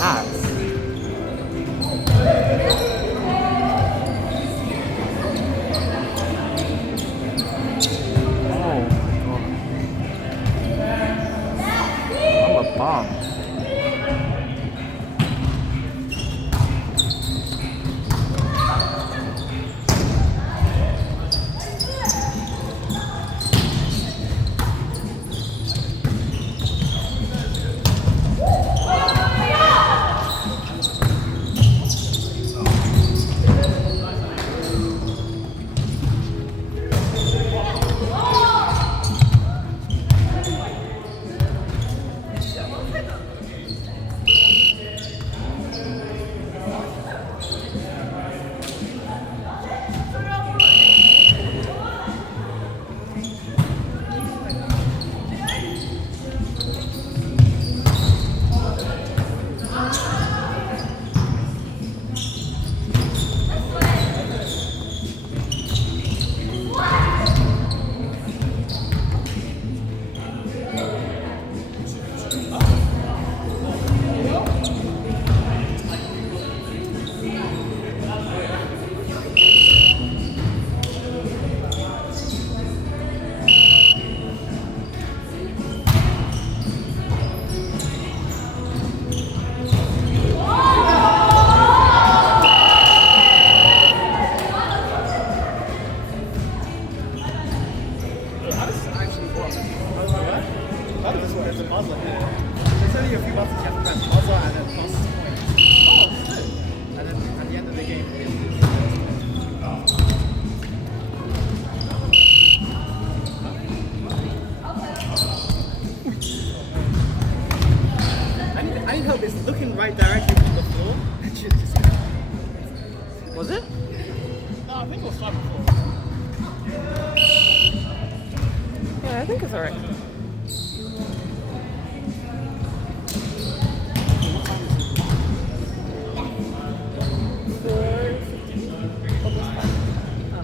hats. Oh my god. I'm a bomb. I need help. It's looking right directly from the floor. Was it? No, I think it was fine before. Yeah, I think it's alright.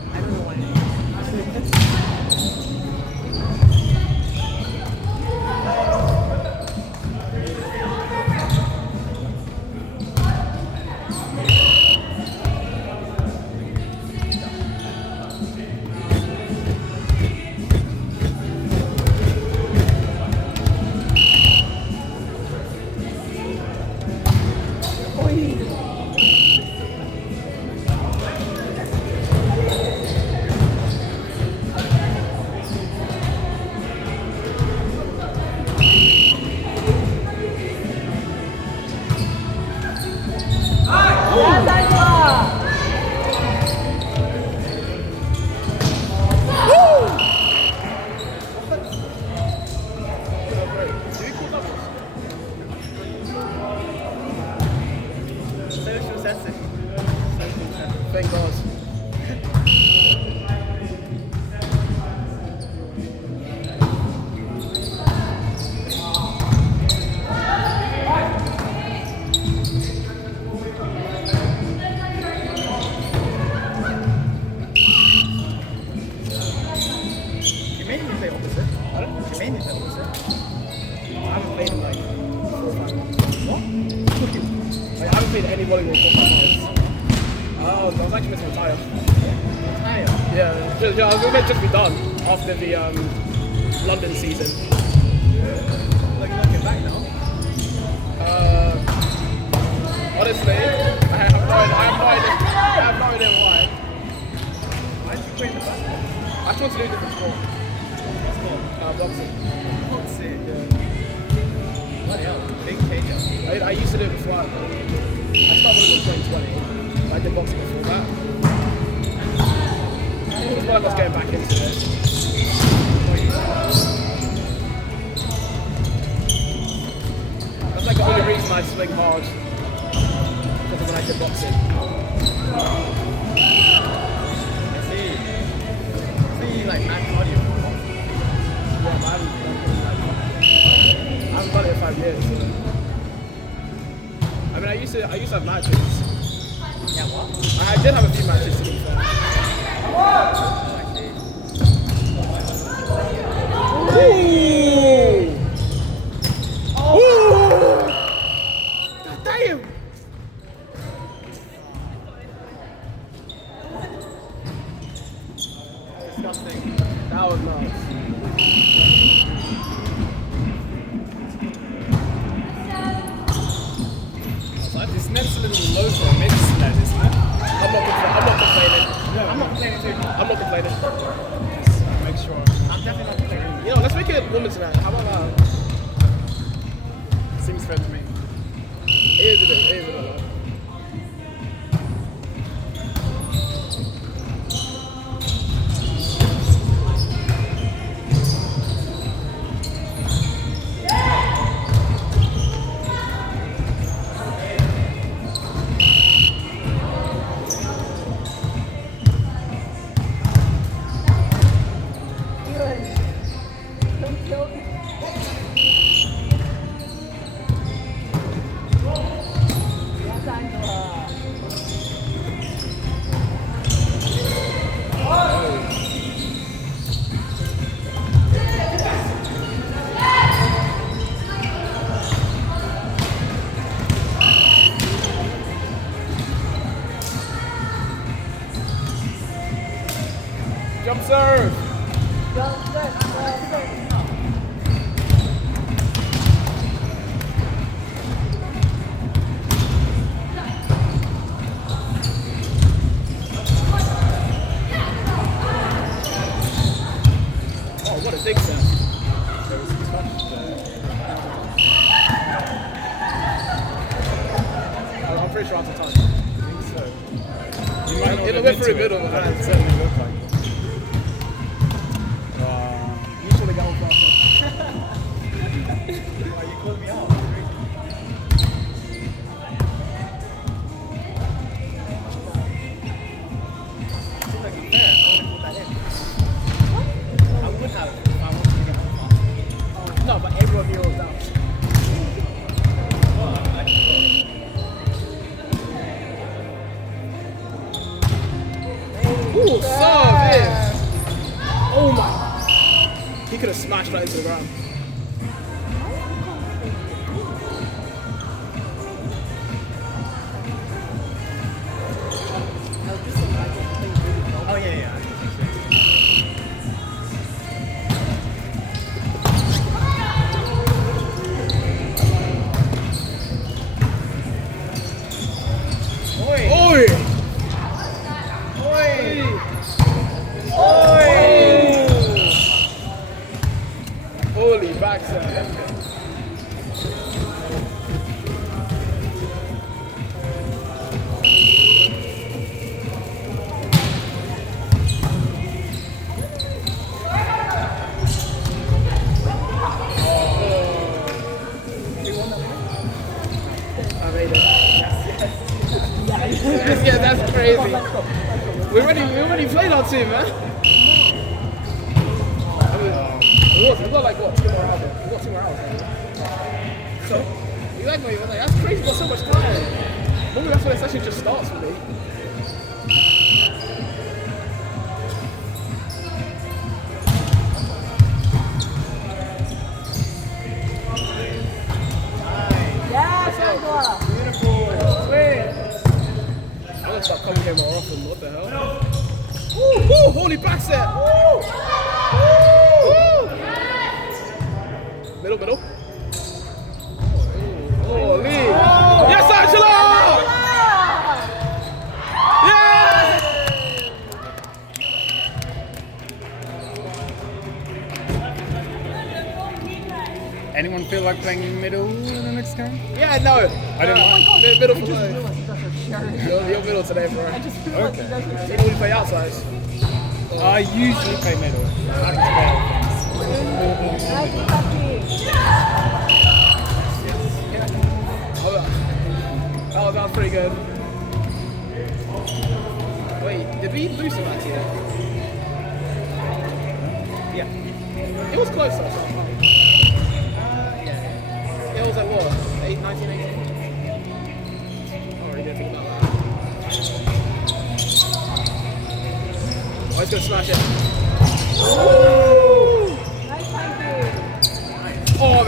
I don't know why. Thank God. You made me play opposite. You made me play opposite. I haven't played in like 4 or 5 months. What? I haven't played any volleyball for 5 months. I was actually meant to retire. Retire? Yeah, I was meant to just be done after the London season. Like you're looking back now. Honestly, I have no idea why. Why did you quit the first one? I just want to do a different sport. What's called? Boxing. What's it? Bloody hell, big change. I used to do it before. I started in 2020. I did boxing before that. It was when I was getting back into it. That's like the only reason I swing hard. Because of when I did boxing. See, like mad cardio. Yeah, but I haven't done it in 5 years. So. I mean, I used to have matches. Yeah, what? I did have a few matches to be fair. Ooh! Ooh! God damn! disgusting. That was nice. This net's a little low for a men's net, isn't it? I'm not complaining. I'm not complaining too. I'm not complaining. Just make sure. I'm definitely not complaining. You know, let's make it women's tonight. How about that? Seems fair to me. It is a bit. It is a bit. Jump serve! Oh, what a dig set. I'm pretty sure I'm the time. I think so. You might not It'll admit went through to the middle, it, but but it certainly looked like it. You should have gone faster. Why you calling me out? Seems like it's fair. I would have put that in. I would have if I wanted to get home faster. No, but everyone knew it was out. Ooh, serve is. Oh my. He could have smashed that into the ground. Oh yeah. Oi! Oi! Holy backside. I made it. Yes, that's crazy. We already played our team, man. We've got like what, 2 more hours? We've got 2 more hours. So, exactly, like, that's crazy, we've got so much time. Normally that's when the session just starts for me. I'm gonna start coming here more often, what the hell? Woo, woo, holy back set! Woo! Woo! Middle. Oh, Lee! Yes, Angela! Yes! Anyone feel like playing middle in the next game? Yeah, no. I don't mind. Middle for me. You're middle today, bro. Okay. You normally play outside. I usually play middle. I can spell That was pretty good. Wait, did we lose some that here? Yeah. It was close though. Yeah. It was like what? 19, 18? I already didn't think about that. Oh, he's gonna smash it. Ooh! Oh,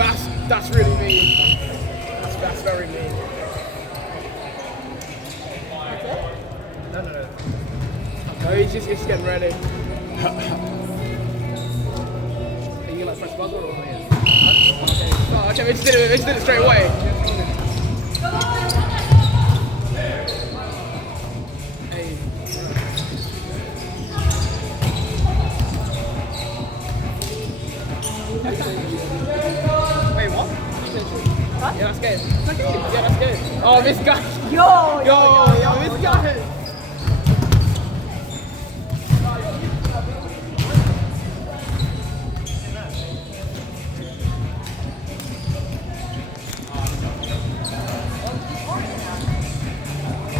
that's really mean. That's very mean. No. No, he's just getting ready. Hey, you like press buzzer or yeah? Oh, okay, we just did it straight away. Hey. Wait, what? Yeah, that's good. Yeah, that's good. Oh, this guy. Yo, Yo, this